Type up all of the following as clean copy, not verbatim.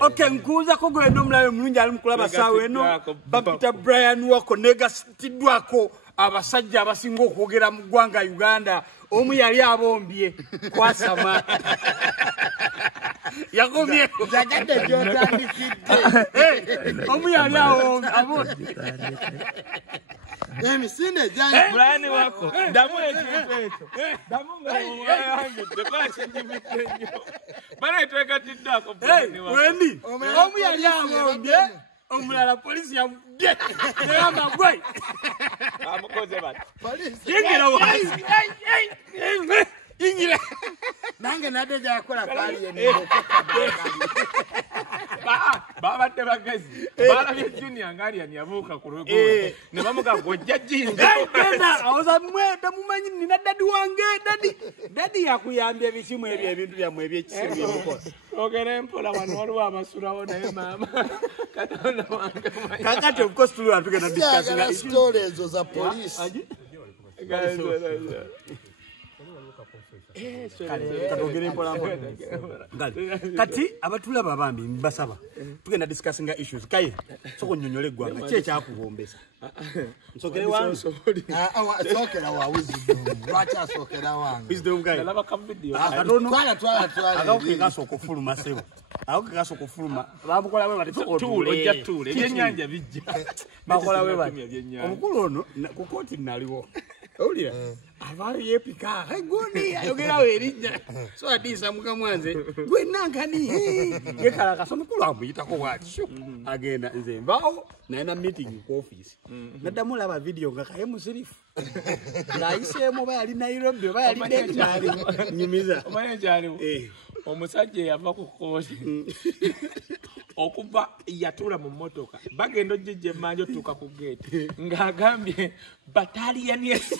Okay, nkuza ko gwe no mulayo mulungi ali mukulaba sawe eno Bapita Brian wako negasitidwako abasajja abasinga okwogera mu ggwanga Uganda omu yali abombye kwasama yakomye jagade jotandikidde omu yali abombye Emisine jani Brian wako damu ekipeto damu ng'oyange tekwache njibitenyo bana etweka tidako Brian wako wendi omu yali abombye omulala polisi ya Neyama gwe amukoze bati polisi yingira wasi yingira nange nadeja yakola kali yeni baba tebagezi bala bya junior ngari yavuka ku rwego ne bamuga gojja jinja kenda awoza mweta mumanyi nina dadi wange dadi yakuyambye bishimu ebyo ebintu byamwe ebyekisimu byemukola ogere mpola wano waliwo abasulawo naye mama katonda wange kakati of course tuli atugenda discussing stories za polisi kati abatulaba bambi mbasaba tugenda discussing issues kaye soko nyonyole gwanga kye kyakubombesa nsokere wangu sokera wa wisdom wacha sokera wangu wisdom guy laba ka video twala akauke kaso kufuluma sebo akauke kaso kufuluma babukola we bati ojja tule byenyanja bijja bakola we bati omukulu ono ku koti naliwo Olira abali yepika goni ayogera werinja so adisa mukamwanze gwe nankani yekala kasomo kulambu yitako wacho agenda nze mbao naenda meeting ku office nadamu laba video ngakaye musirifu ngaise mo bali Nairobi bali Denmark nyumiza omanye omusajja yava ku koti okuba yatula mu motoka bagendo jije manjo tuka ku gate ngagambye battalion yes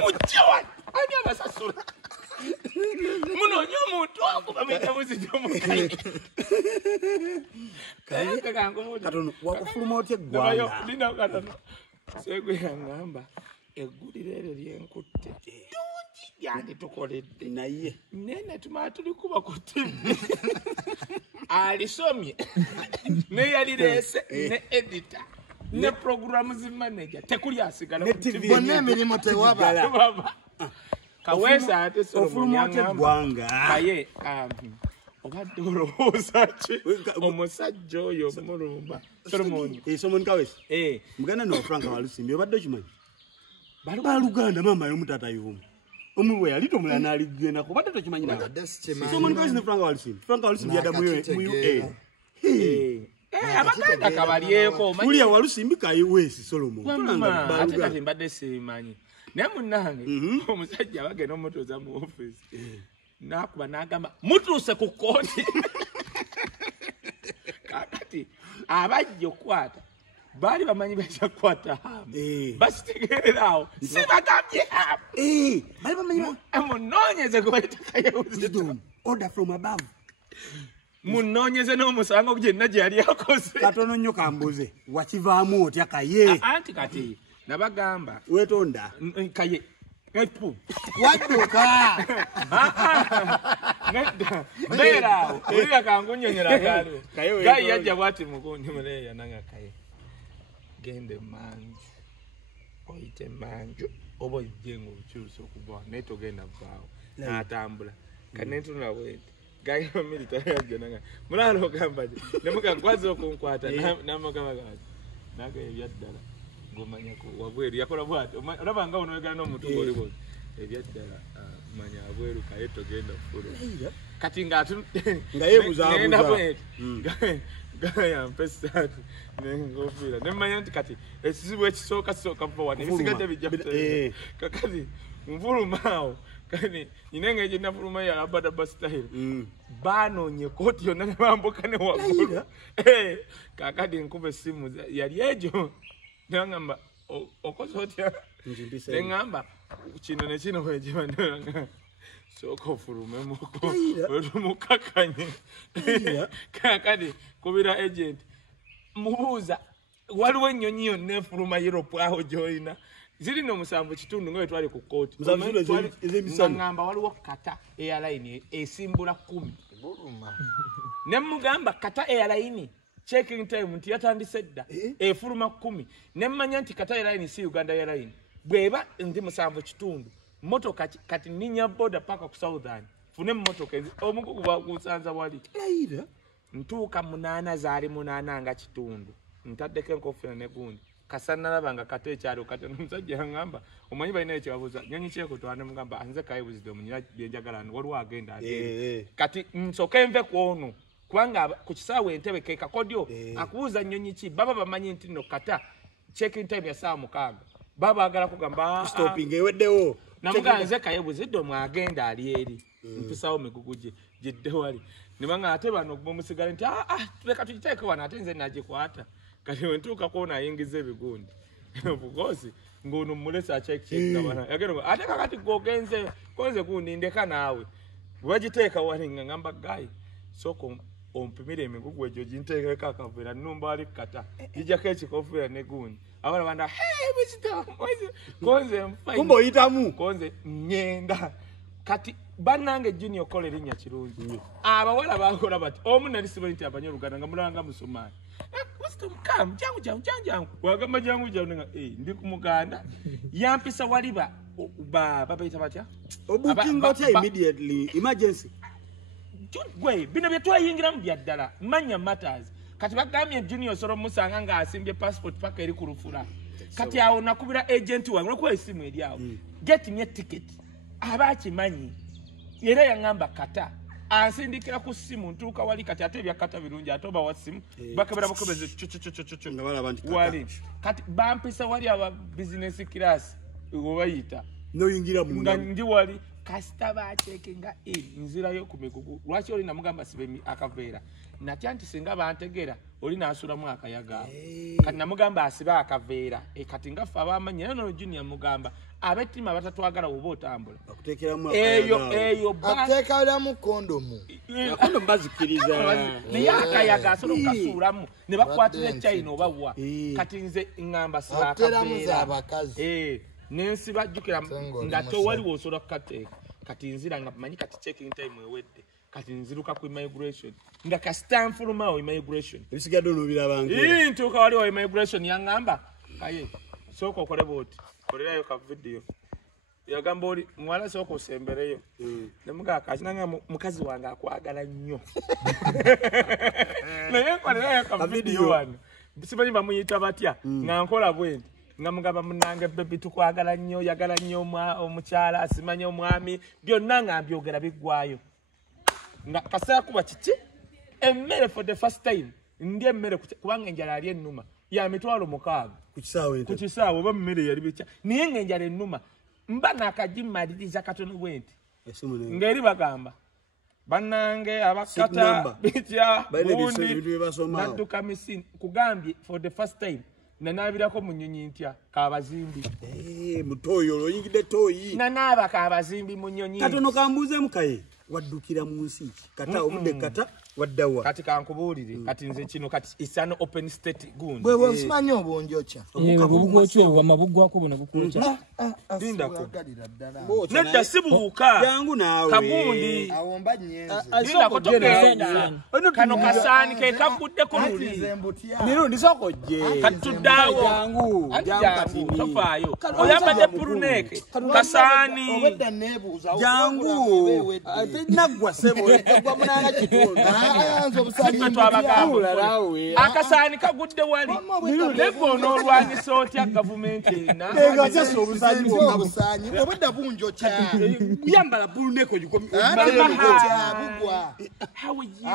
muchawa ani abasasula muno nyomuntu akuba metabuzi jomukai kaya kangu katono wakufuluma otye gwanga lina katono segwe yangamba egulirere lyenkutte yandi tukoledde naye nene tumatuli kuba ku TV alisomye ne yalirese ne editor ne programs manager tekuli asigala ku TV bonna emirimu tewaba kawesa ate ofuluma otye gwanga kaye obadde olowooza ki omusajja oyo mulumba Solomon kawesa muganda no Frank walusimbi obadde okimanyi baluganda mama yomutata yomu omwe yali tomulana aligenda kubadde tokimanyi na Solomon kawesa ne Frank walusimbi yadamu mu abaganda kabalyeko kulia walusimbi kayi wesi Solomon baluganda mbadde simanyi naye munnange omusajja bagenda omutoza mu office nakuba nagamba mutuuse ku kkooti kakati abajja okukwata bali bamanyi bakyakwata basitegererawo sibagambye bali bamanyi munonyeze gwebayitakayo order from above munonyeze n'omusango gyenna gye yali akoze katono nnyo kambuze wakivaamu otya kaye anti kati nabagamba wetonda kaye epu wadduka bera olira kangunyonyera galo gayi yajja bwati mukunyomere yananga kaye gende manju oyite manju oba ojjenga obukyusa okuva naye togenda vaawo n'atambula kanentunula bwenti gayi military yajja nanga mulala ogamba nemugagwaza okunkwata n'amagamba gati naga ebyaddala ngomanya ko wabweru yakola bwati olaba nga onowegana n'omuntu oli ebyaddala manya abweru kaye togenda kufulu kati ngayebuzabuza gaya mpesati nengofira nemanya nti kati ekizibu ekisooka forward nebisigadde bijja kakati nfulumaawo kani ninenge gye nafuluma ya abadaba style banonye koti yonna ne bambuka ne waggulu kakati nkuba essimu yali egyo nangamba okoze otya neŋŋamba kino ne kino bwegibananga sooka ofulumemuko olumukakanye kakati kubira agent mubuuza waliwo ennyonyi yonna efuluma Europe aho gy'olina ziri no musanvu kitundu ngoye twali ku court ngamba waliwo kata airline esimbula 10 nemugamba kata airline checking time nti yatandise dda efuluma 10 nemmanya nti kata airline si Uganda airline bweba ndi musanvu kitundu motoka kati ninya border paka ku southern fune motoka omukugu bakusanza wali aira ntuuka 8 zaali 8 nga kitundu ntaddeko enkofira ne gundi kasana nabanga kate kyalo kate musajja ngamba omanyi balina ekyabuza nyonyi kyeko twane mugamba anze kai wisdom nyira byenjagalano waliwo agenda ate kati nsoke nve kuono kubanga ku kisaawe entebe keka kodyo akubuza nyonyi ki baba bamanyi nti no kata checking time ya saa 6 baba agala kugamba stopping eweddewo namuga nze kai wisdom agenda ali eri mpisawo meguguje jidde wali nimanga ate bano bomusigala nti tuleka tujiteeke wana ate nze nagikwata kati wentuuka kuona ayingiza ebigundi bukosi ngono mulesa check nabana yagero ate kakati gogenze konze kunindeka nawe wagiteeka wali ngamba gayi soko ompimire emigugu ejo jinteeke kakavera numba ali kata ijako ekikofira ne gundi abana banda wisdom konze mfine kumbo itamu konze nyenda kati banange junior college linya kirungi abawala bakola bati omunali sibenti abanyolugana ngamulanga musomani wisdom kam jangu wagamba jangu nga ndi ku Muganda yampisa waliba baba bayita batya obuking out immediately emergency gwe bino byetwayingira mu byaddala manya matters kati bagambye junior soro musanga nga asimbye passport paka eri kurufula kati awo nakubira agent wangu lwekuwa esimu eri awo get me a ticket abakimanyi era yangamba kata ansindikira ku simu ntuuka wali kati ate byakata birungi atoba wa simu bakabira bakobeze chuchuchuchuchu ngabala bantu wali kati bampisa wali aba business class obayita no yingira mu ndi wali kasita bachekinga nzira yo kumekugu lwaki oli namugamba sibe akaveera natyanti singa bantegera oli nasula mu akayaga kati namugamba asiba akaveera kati ngafa abamanya no junior mugamba abetima batatwagala obo otambula akutekeramu eyo atekala mu kondomu kondomu bazikiriza ne akayaga solo kasulamu ne bakwatira China obawa kati nze ngamba siba akaveera nensi bajjukira ngato wali wosola kateeka kati nzira nga manyi kati checking time ewedde kati nziruka ku immigration nga ka Stanford mao immigration ebisigadde no birabange ntuuka wali wa immigration yangamba kaye soko kole boti kolerayo ka video yagamba oli mwala soko sembereyo nemuga kazinanga mukazi wange akwagala nnyo naye kolerayo ka video wano simanyi bamuyita batya nga nkola bwendi ngamugaba munange baby tukwagala nnyo yagala nnyo omukyala asimanya omwami byonna nga mbyogera bigwayo nga kasaya kuba kiki emmere for the first time ndi emmere kubanga enjala ali ennuma ya mitwalo 6 ku kisaawe oba mmere yali bica naye nga enjala ennuma mba nakagimaliriza katono bwenti ngeri bagamba banange abakata bitya bundi nadduka misini kugambye for the first time nanabirako munyonyi ntya kabazimbi mutoyo loyingide toyi nanaba kabazimbi munyonyi katono kambuze mukaye waddukira mu nsi kata obudde kata waddawa kati kankubulire kati nze kino kati isano open state gundi bwe osimanyi obunjocha obukocho wamabugwako bona bukocha dindako nedda sibuuka yangu nawe kagundi awomba nyenze dindako togenda kano kasani ke kabudde ko muli niro ndisokojje kati tuddawo yangu kati tofaayo oyambadde puruneke kasani obedda nebuuza yangu ate nagwa sebo gwa munanga kitonda akasani kagudde wali negono olwanyisa otya gavumenti obudda bunjo kya yambala buluneko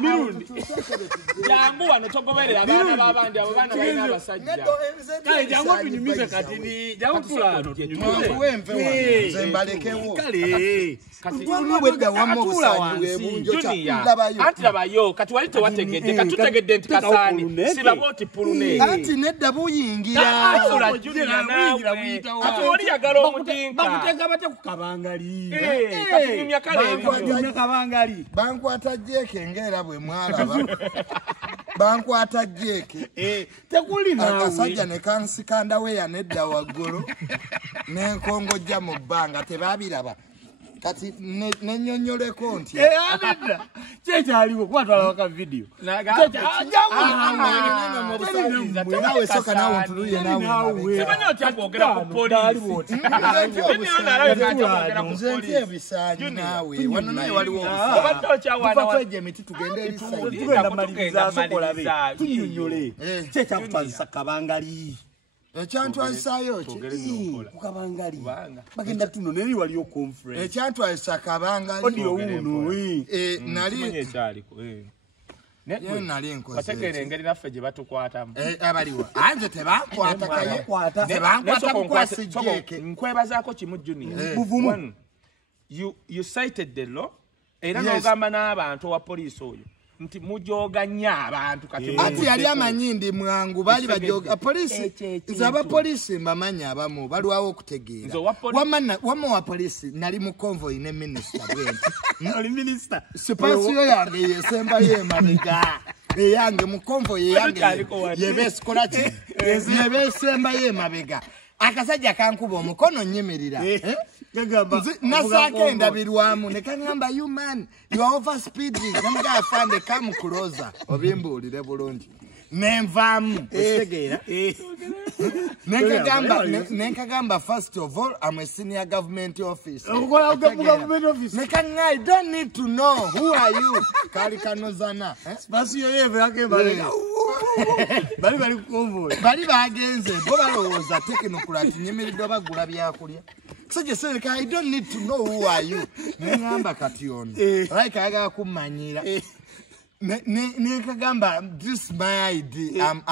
mirundi jambu wano togoberera abaana babandi abo baana balina abasajja kale jangu tunyumize katini jangu tulano nze mbalekewo kale kati wedda wamma obusanyi bwebunjo anti labayo kati wali tewategedde katutegedde nti kasani sibaboti pulune anti nedda buyingira atula julia nawe kati oli yagala omudinka bakutenga bate ku kabangali kati nyumya kale kabangali bankwata jeke ngera bwe mwalaba bankwata jeke tekuli nawe akasajja ne kansikanda we yanedda waggulu n'enkongojja mu bbanga tebabiraba kati nenyonyoleko nti anedda kyekyaliwo kuba twalaba ka video nawe soka nawe ntuluye nawe simanyi otya kwogera ku poliisi nze nti ebisaanyi nawe wano naye waliwo obadde okyawana tweje emiti tugende ebisaanyi tugenda maliriza sokolabe tunyonyole kyekyakutwazisa kabangali ekyantwalisaayo ki kukabangali bagenda tuno neri waliyo conference ekyantwalisa kabangali odiyo wuno nali nkoze bategeera engeri naffe gye batukwatamu abaliwo anje tebankwata tebankwata bukwasi jeke nkwebazaako kimu junior you cited the law era n'ogamba n'abantu owa poliisi oyo nti mujoganya abantu kati ati yali amanyindi mwangu bali bajoga poliisi nzaba poliisi mbamanya abamu baliwawo okutegeera wamma wa poliisi nali mu convoy ne minister bwenti oli minister sipasiyo yange yesemba yemabega eyange mu convoy yange yebesikolaki yebesemba yemabega akasajja kankuba omukono nyimirira nasaka endabirwamu nekangamba you man you are overspeeding namuga afande come closer obimbuulire bulungi nenvaamu otegeera nenkagamba first of all I'm a senior government officer nekanga I don't need to know who are you kali kanozana spasiyo yeve yakembalega bali kukonvoy bali bagenze bo balowooza tekinokrati nyimiridde bagula byakulya Such say, I don't need to know who are you. Nengamba kation. Like I got kumanyira. Nekagamba, this my ID. I'm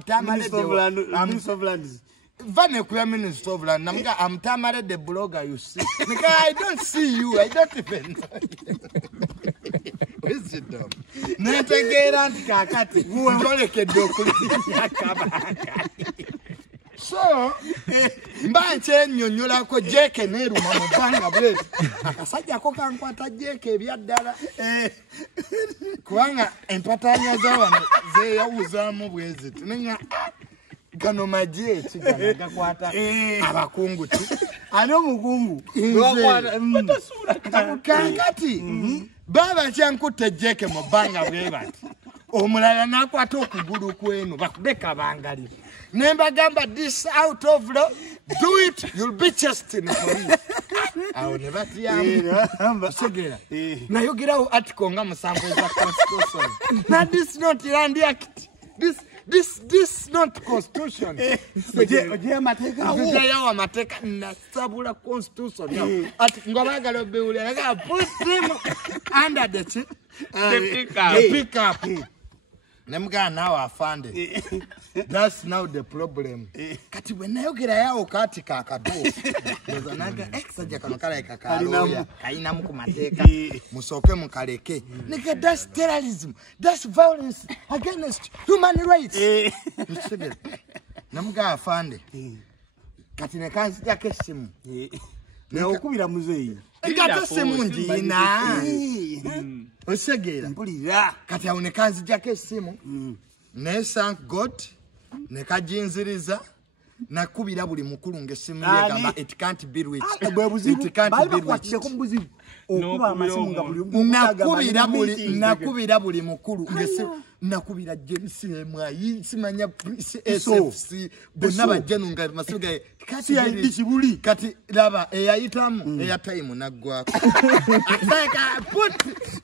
Tamale the Vanekuya Minister of Land. I'm Tamale the blogger, you see. I don't see you. I don't even know. Is it dumb? Netegerant kakati. Who are so mbanche nyonyola ko jeke neruma mubanga bwe akasajja ko kankwata jeke ebyaddala kubanga empatanya z'abantu ze yawuzamu bwezi tunenya gano maje kigana gakwata abakungu ti ani omukungu kankati baba kyankutte jeke mubanga bwe bati omulala nakwata okugulu kwenu bakudeka bangali Nemba gamba this out of law, do it, you'll be chased in the police. I will never see you. Now you get out at Konga Musambo is a constitution. Now this not Irandi Act. This not constitution. Mateka na sabula constitution. At Ngabagalo Beule, put him under the pickup. Nemga now I found it. That's now the problem. Kati wenayogera yao kati kakado. Nozanaga exaja kanokala kakalo. Kaina muku mateka. Musoke mukaleke. Nigga, that's terrorism. That's violence against human rights. Nemga I found it. Kati nekanzi yake simu. Na okubira muzeyi. Igata simu njina. Osegera. Mpulira. Kati aonekanzi jake simu. Ne thank God. Nekajinziriza nakubira buli mukulu ngesimu yegamba it can't be reached. It can't be reached. Nakubira buli mukulu ngesimu nakubira James mwayi simanya SFC bonna bajenu nga masuga kati ya ndishibuli kati laba eyayitamu airtime nagwa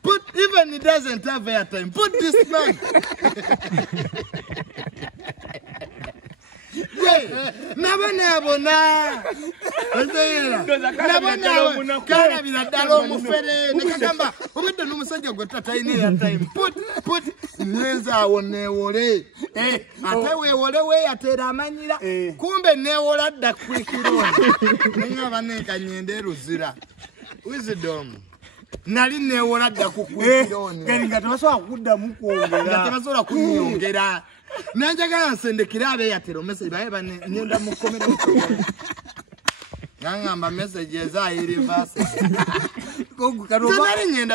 put even it doesn't have airtime put this man Nabona kana binadalo mufere nekagamba obedde n'omusajja gwe tataine ya time put neza wonewole ate wewole we yatera amanyira kumbe newola dda kwikironi ngaba nekanyende ruzira wisdom nali newola dda kukwikironi nga tebasobola kuddamu kwongera tebasobola kunyongera Nanjaga nsendekira abe yatero message baye bane nyenda mukomera ngamba messages za reverse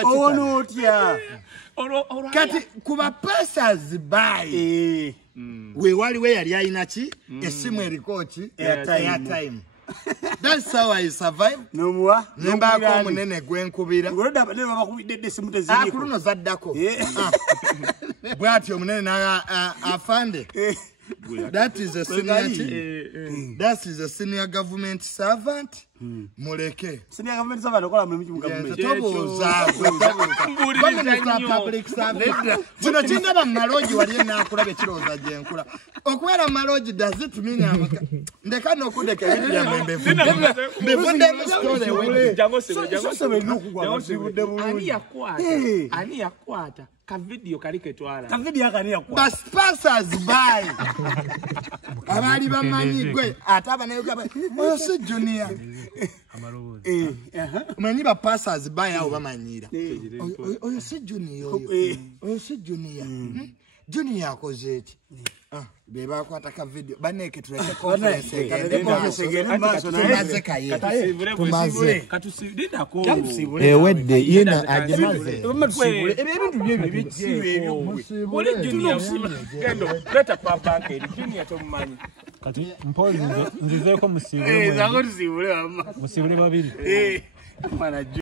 ono otya kati kuba passers by we waliwo yali ayina ki essimu eriko ki airtime. That's how I survive. Nomwa nembako omunene gwenkubira ngoda bale babakubidde essimu teziri akuruno zaddako bwati omunene na afande. That is a senior that is a senior government servant. Muleke. Senior government servant okola mulimu mu government. Public service. Buno kinga ba maloji wali nakulabe kiroza je nkula. Okwera maloji does it mean ndeka no kudeka ya membe. Mbevunde story we. Jango ani yakwata. Ka video kaliko etwala. Ka video akani yakwa. Bas passers by. Abali bamanyi gwe ataba nayo gaba. Oyo si junior. Amarobozi. Umanyi ba passers by abo bamanyira. Oyo si junior. Oyo si junior. Junior akoze eki. Beba kwata ka video baneke tuleke conference wedde yena ajemaze ebintu kati mpozi nzizeko musibule zango tusibule mama musibule babiri